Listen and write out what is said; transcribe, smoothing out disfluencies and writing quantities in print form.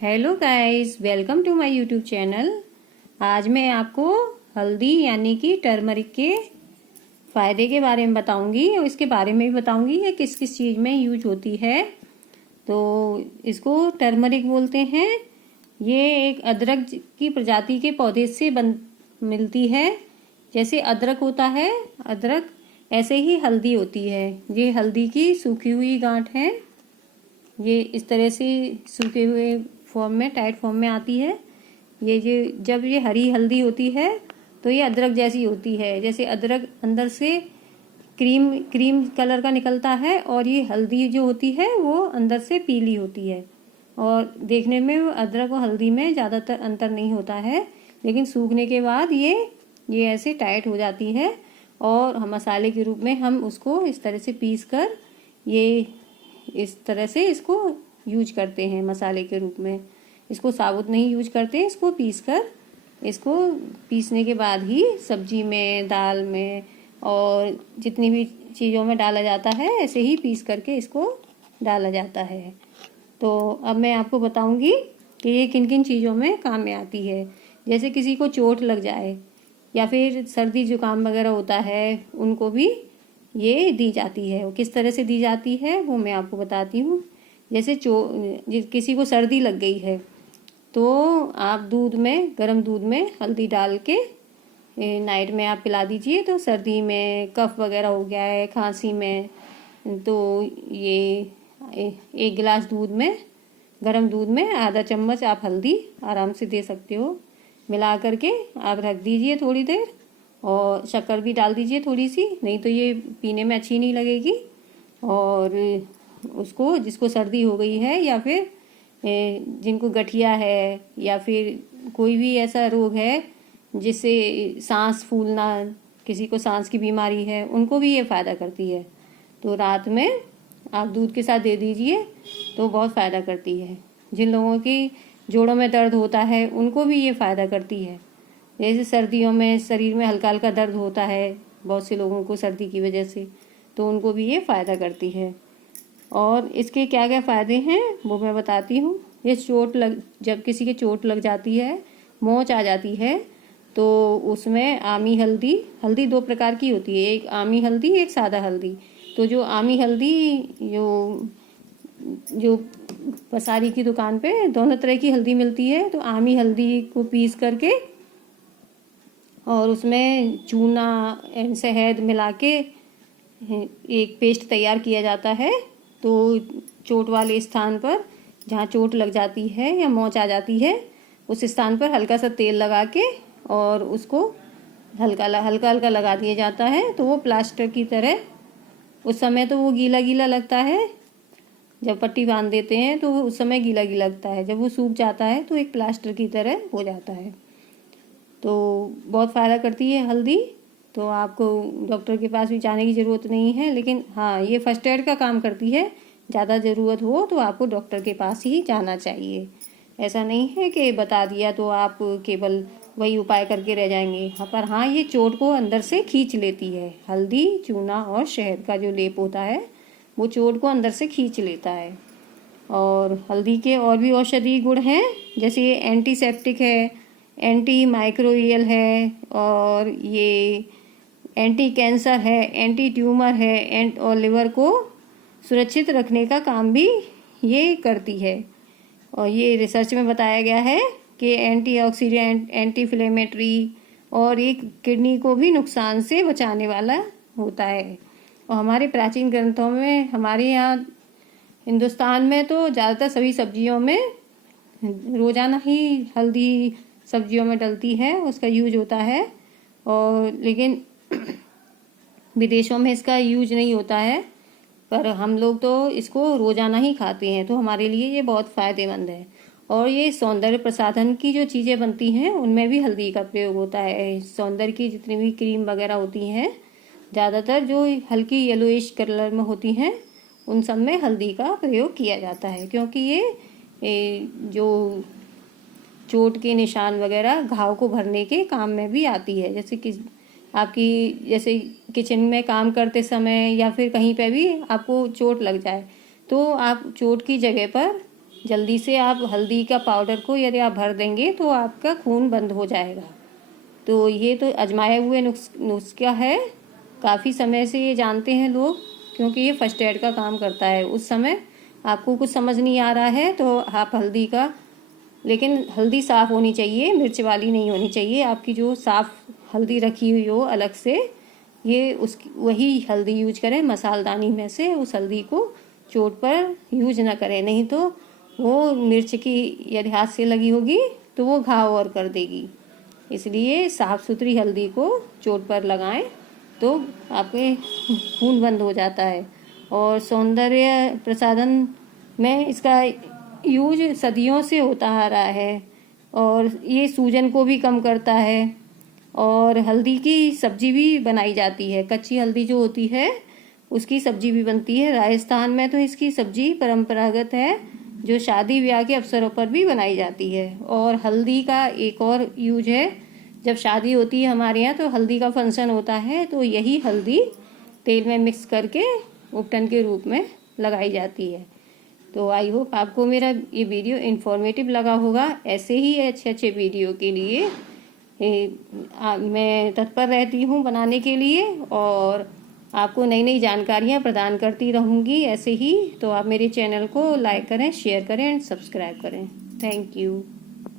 Hello guys, welcome to my YouTube channel. आज मैं आपको हल्दी यानी कि टर्मरिक के फ़ायदे के बारे में बताऊंगी और इसके बारे में भी बताऊंगी ये किस किस चीज़ में यूज होती है। तो इसको टर्मरिक बोलते हैं। ये एक अदरक की प्रजाति के पौधे से मिलती है। जैसे अदरक होता है, अदरक ऐसे ही हल्दी होती है। ये हल्दी की सूखी हुई गांठ है। ये इस तरह से सूखे हुए फॉर्म में, टाइट फॉर्म में आती है। जब ये हरी हल्दी होती है तो ये अदरक जैसी होती है। जैसे अदरक अंदर से क्रीम कलर का निकलता है और ये हल्दी जो होती है वो अंदर से पीली होती है। और देखने में अदरक और हल्दी में ज़्यादातर अंतर नहीं होता है, लेकिन सूखने के बाद ये ऐसे टाइट हो जाती है और हम मसाले के रूप में हम उसको इस तरह से पीस कर इस तरह से इसको यूज करते हैं मसाले के रूप में। इसको साबुत नहीं यूज करते, इसको इसको पीसने के बाद ही सब्जी में, दाल में और जितनी भी चीज़ों में डाला जाता है ऐसे ही पीस करके इसको डाला जाता है। तो अब मैं आपको बताऊंगी कि ये किन किन चीज़ों में काम में आती है। जैसे किसी को चोट लग जाए या फिर सर्दी जुकाम वगैरह होता है, उनको भी ये दी जाती है। वो किस तरह से दी जाती है वो मैं आपको बताती हूँ। जैसे किसी को सर्दी लग गई है तो आप गर्म दूध में हल्दी डाल के नाइट में आप पिला दीजिए। तो सर्दी में कफ वगैरह हो गया है, खांसी में, तो ये 1 गिलास गर्म दूध में आधा चम्मच आप हल्दी आराम से दे सकते हो। मिला करके आप रख दीजिए थोड़ी देर, और शक्कर भी डाल दीजिए थोड़ी सी, नहीं तो ये पीने में अच्छी नहीं लगेगी। और उसको, जिसको सर्दी हो गई है या फिर जिनको गठिया है या फिर कोई भी ऐसा रोग है जिससे सांस फूलना, किसी को सांस की बीमारी है, उनको भी ये फ़ायदा करती है। तो रात में आप दूध के साथ दे दीजिए तो बहुत फ़ायदा करती है। जिन लोगों की जोड़ों में दर्द होता है उनको भी ये फ़ायदा करती है। जैसे सर्दियों में शरीर में हल्का हल्का दर्द होता है बहुत से लोगों को सर्दी की वजह से, तो उनको भी ये फ़ायदा करती है। और इसके क्या क्या फ़ायदे हैं वो मैं बताती हूँ। ये जब किसी के चोट लग जाती है, मोच आ जाती है, तो उसमें आमी हल्दी 2 प्रकार की होती है, एक आमी हल्दी, एक सादा हल्दी। तो जो आमी हल्दी जो पसारी की दुकान पे दोनों तरह की हल्दी मिलती है, तो आमी हल्दी को पीस करके और उसमें चूना एंड शहद मिला के एक पेस्ट तैयार किया जाता है। तो चोट वाले स्थान पर, जहाँ चोट लग जाती है या मोच आ जाती है, उस स्थान पर हल्का सा तेल लगा के और उसको हल्का हल्का लगा दिया जाता है। तो वो प्लास्टर की तरह, उस समय तो वो गीला गीला लगता है, जब पट्टी बांध देते हैं तो उस समय गीला गीला लगता है, जब वो सूख जाता है तो एक प्लास्टर की तरह हो जाता है। तो बहुत फ़ायदा करती है हल्दी। तो आपको डॉक्टर के पास भी जाने की ज़रूरत नहीं है, लेकिन हाँ, ये फर्स्ट एड का काम करती है। ज़्यादा ज़रूरत हो तो आपको डॉक्टर के पास ही जाना चाहिए। ऐसा नहीं है कि बता दिया तो आप केवल वही उपाय करके रह जाएंगे। हाँ, पर हाँ, ये चोट को अंदर से खींच लेती है। हल्दी, चूना और शहद का जो लेप होता है वो चोट को अंदर से खींच लेता है। और हल्दी के और भी औषधीय गुण हैं, जैसे ये एंटीसेप्टिक है, एंटी माइक्रोबियल है, और ये एंटी कैंसर है, एंटी ट्यूमर है, और लिवर को सुरक्षित रखने का काम भी ये करती है। और ये रिसर्च में बताया गया है कि एंटीऑक्सीडेंट, एंटी इन्फ्लेमेटरी और ये किडनी को भी नुकसान से बचाने वाला होता है। और हमारे प्राचीन ग्रंथों में, हमारे यहाँ हिंदुस्तान में तो ज़्यादातर सभी सब्जियों में रोज़ाना ही हल्दी सब्जियों में डलती है, उसका यूज होता है। और लेकिन विदेशों में इसका यूज नहीं होता है, पर हम लोग तो इसको रोज़ाना ही खाते हैं, तो हमारे लिए ये बहुत फ़ायदेमंद है। और ये सौंदर्य प्रसाधन की जो चीज़ें बनती हैं उनमें भी हल्दी का प्रयोग होता है। सौंदर्य की जितनी भी क्रीम वगैरह होती हैं, ज़्यादातर जो हल्की येलोइश कलर में होती हैं, उन सब में हल्दी का प्रयोग किया जाता है, क्योंकि ये जो चोट के निशान वगैरह, घाव को भरने के काम में भी आती है। जैसे किचन में काम करते समय या फिर कहीं पे भी आपको चोट लग जाए, तो आप चोट की जगह पर जल्दी से आप हल्दी का पाउडर को यदि आप भर देंगे तो आपका खून बंद हो जाएगा। तो ये तो आजमाए हुए नुस्खा है, काफ़ी समय से ये जानते हैं लोग, क्योंकि ये फर्स्ट एड का काम करता है। उस समय आपको कुछ समझ नहीं आ रहा है तो आप हल्दी का, लेकिन हल्दी साफ़ होनी चाहिए, मिर्च वाली नहीं होनी चाहिए। आपकी जो साफ़ हल्दी रखी हुई हो अलग से, ये उसकी वही हल्दी यूज करें मसालदानी में से। उस हल्दी को चोट पर यूज ना करें, नहीं तो वो मिर्च की यदि हाथ से लगी होगी तो वो घाव और कर देगी। इसलिए साफ़ सुथरी हल्दी को चोट पर लगाएं तो आपके खून बंद हो जाता है। और सौंदर्य प्रसाधन में इसका यूज सदियों से होता आ रहा है और ये सूजन को भी कम करता है। और हल्दी की सब्जी भी बनाई जाती है, कच्ची हल्दी जो होती है उसकी सब्जी भी बनती है। राजस्थान में तो इसकी सब्जी परंपरागत है, जो शादी ब्याह के अवसरों पर भी बनाई जाती है। और हल्दी का एक और यूज है, जब शादी होती है हमारे यहाँ तो हल्दी का फंक्शन होता है, तो यही हल्दी तेल में मिक्स करके उपटन के रूप में लगाई जाती है। तो आई होप आपको मेरा ये वीडियो इन्फॉर्मेटिव लगा होगा। ऐसे ही अच्छे अच्छे वीडियो के लिए मैं तत्पर रहती हूँ बनाने के लिए, और आपको नई नई जानकारियाँ प्रदान करती रहूँगी ऐसे ही। तो आप मेरे चैनल को लाइक करें, शेयर करें एंड सब्सक्राइब करें। Thank you.